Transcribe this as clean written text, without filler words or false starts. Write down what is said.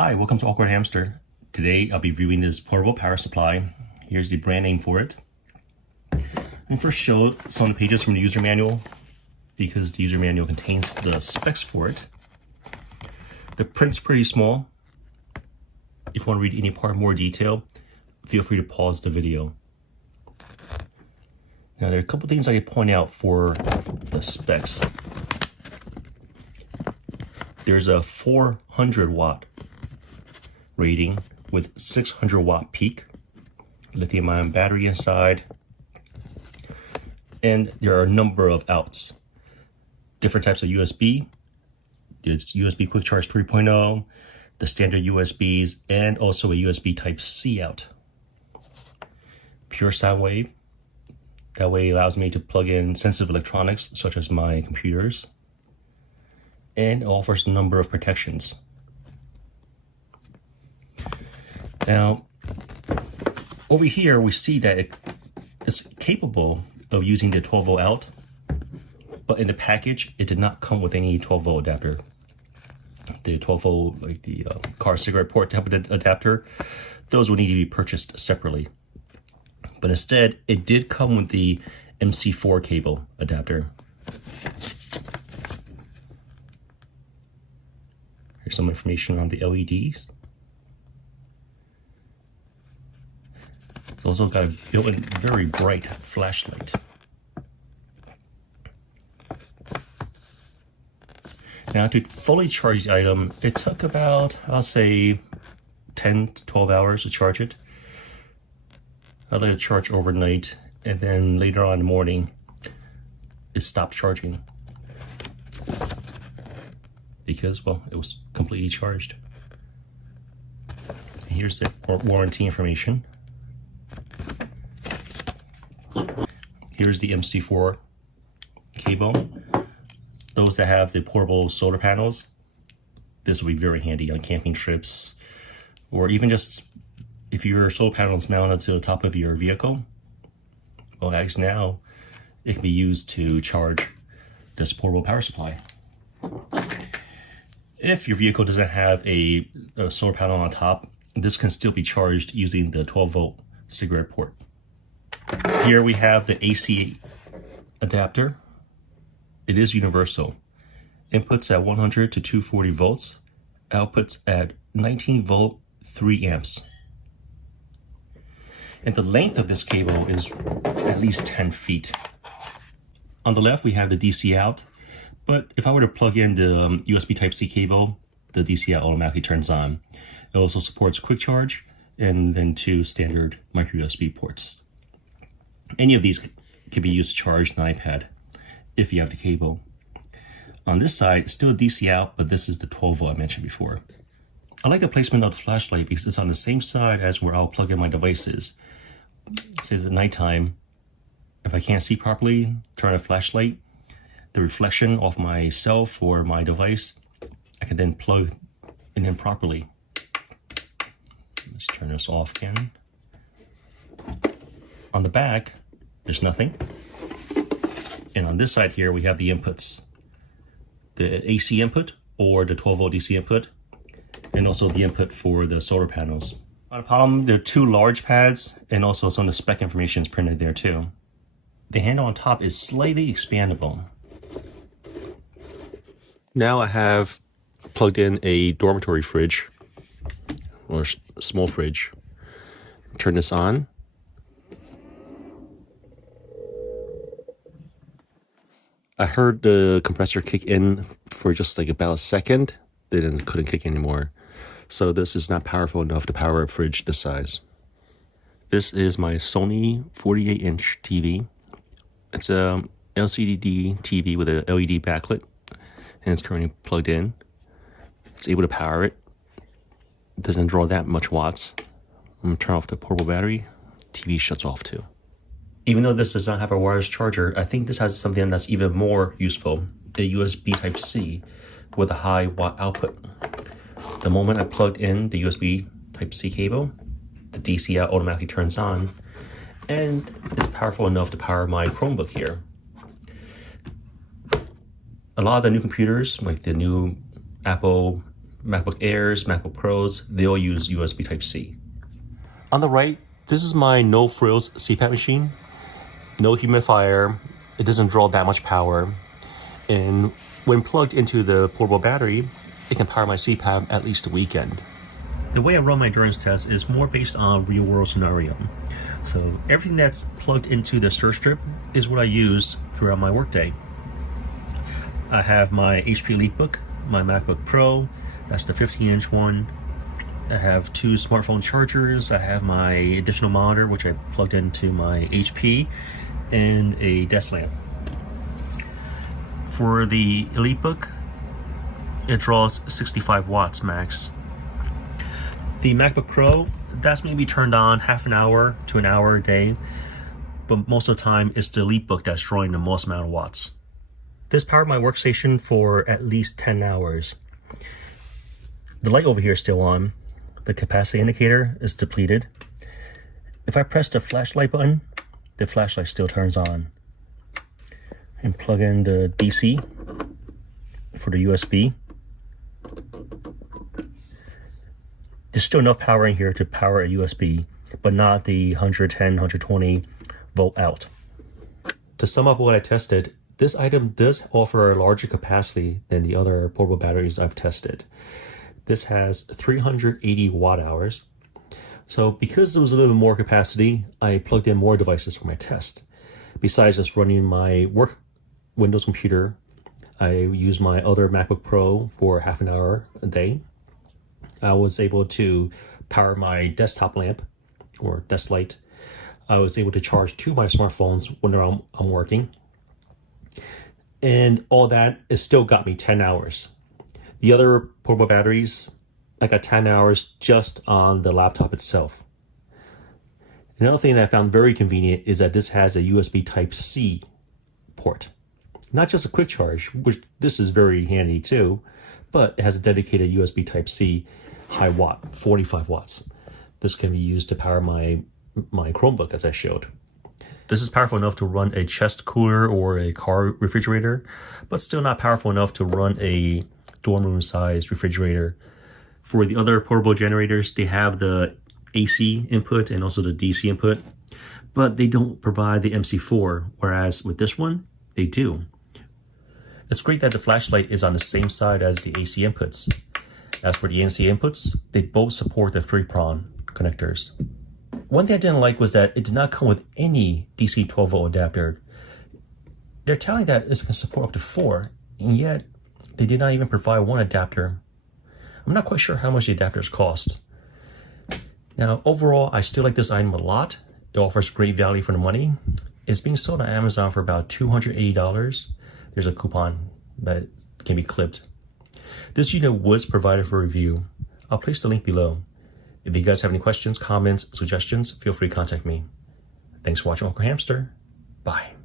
Hi, welcome to Awkward Hamster. Today I'll be viewing this portable power supply. Here's the brand name for it. Let me first show some of the pages from the user manual because the user manual contains the specs for it. The print's pretty small. If you want to read any part more detail, feel free to pause the video. Now there are a couple things I can point out for the specs. There's a 400 watt rating with 600 watt peak, lithium ion battery inside, and there are a number of outs. Different types of USB. There's USB Quick Charge 3.0, the standard USBs, and also a USB Type-C out. Pure sound wave. That way it allows me to plug in sensitive electronics such as my computers, and offers a number of protections. Now, over here we see that it's capable of using the 12 volt out, but in the package it did not come with any 12 volt adapter. The 12 volt, like the car cigarette port type of adapter, those would need to be purchased separately. But instead, it did come with the MC4 cable adapter. Here's some information on the LEDs. It's also got a built-in very bright flashlight. Now to fully charge the item, it took about, I'll say, 10 to 12 hours to charge it. I let it charge overnight, and then later on in the morning, it stopped charging because, well, it was completely charged. And here's the warranty information. Here's the MC4 cable. Those that have the portable solar panels, this will be very handy on camping trips, or even just if your solar panel is mounted to the top of your vehicle. Well, actually now it can be used to charge this portable power supply. If your vehicle doesn't have a solar panel on top, this can still be charged using the 12 volt cigarette port. Here we have the AC adapter. It is universal. Inputs at 100 to 240 volts, outputs at 19 volt, 3 amps. And the length of this cable is at least 10 feet. On the left, we have the DC out, but if I were to plug in the USB Type-C cable, the DC out automatically turns on. It also supports quick charge and then 2 standard micro USB ports. Any of these can be used to charge an iPad if you have the cable. On this side, it's still a DC out, but this is the 12 volt I mentioned before. I like the placement of the flashlight because it's on the same side as where I'll plug in my devices. Say at nighttime, if I can't see properly, turn on a flashlight, the reflection off myself or my device, I can then plug it in properly. Let's turn this off again. On the back, there's nothing. And on this side here, we have the inputs. The AC input or the 12 volt DC input, and also the input for the solar panels. On the bottom, there are 2 large pads, and also some of the spec information is printed there too. The handle on top is slightly expandable. Now I have plugged in a dormitory fridge, or small fridge. Turn this on. I heard the compressor kick in for just like about a second, then it couldn't kick anymore. So this is not powerful enough to power a fridge this size. This is my Sony 48-inch TV. It's a LCD TV with a LED backlit, and it's currently plugged in. It's able to power it. It doesn't draw that much watts. I'm gonna turn off the portable battery. TV shuts off too. Even though this does not have a wireless charger, I think this has something that's even more useful, a USB Type-C with a high watt output. The moment I plugged in the USB Type-C cable, the DC out automatically turns on, and it's powerful enough to power my Chromebook here. A lot of the new computers, like the new Apple MacBook Airs, MacBook Pros, they all use USB Type-C. On the right, this is my no-frills CPAP machine. No humidifier, it doesn't draw that much power. And when plugged into the portable battery, it can power my CPAP at least a weekend. The way I run my endurance test is more based on real-world scenario. So everything that's plugged into the surge strip is what I use throughout my workday. I have my HP EliteBook, my MacBook Pro, that's the 15-inch one. I have 2 smartphone chargers. I have my additional monitor, which I plugged into my HP, and a desk lamp. For the EliteBook, it draws 65 watts max. The MacBook Pro, that's maybe turned on half an hour to an hour a day, but most of the time it's the EliteBook that's drawing the most amount of watts. This powered my workstation for at least 10 hours. The light over here is still on. The capacity indicator is depleted. If I press the flashlight button, the flashlight still turns on. And plug in the DC for the USB. There's still enough power in here to power a USB, but not the 110, 120 volt out. To sum up what I tested, this item does offer a larger capacity than the other portable batteries I've tested. This has 380 watt hours. So because there was a little bit more capacity, I plugged in more devices for my test. Besides just running my work Windows computer, I used my other MacBook Pro for half an hour a day. I was able to power my desktop lamp or desk light. I was able to charge 2 of my smartphones when I'm working. And all that, it still got me 10 hours. The other portable batteries, I got 10 hours just on the laptop itself. Another thing that I found very convenient is that this has a USB Type-C port. Not just a quick charge, which this is very handy too, but it has a dedicated USB Type-C high watt, 45 watts. This can be used to power my Chromebook, as I showed. This is powerful enough to run a chest cooler or a car refrigerator, but still not powerful enough to run a dorm room sized refrigerator. For the other portable generators, they have the AC input and also the DC input, but they don't provide the MC4, whereas with this one, they do. It's great that the flashlight is on the same side as the AC inputs. As for the NC inputs, they both support the 3-prong connectors. One thing I didn't like was that it did not come with any DC 12-volt adapter. They're telling that it's going to support up to 4, and yet they did not even provide one adapter. I'm not quite sure how much the adapters cost. Now, overall, I still like this item a lot. It offers great value for the money. It's being sold on Amazon for about $280. There's a coupon that can be clipped. This unit was provided for review. I'll place the link below. If you guys have any questions, comments, suggestions, feel free to contact me. Thanks for watching Uncle Hamster. Bye.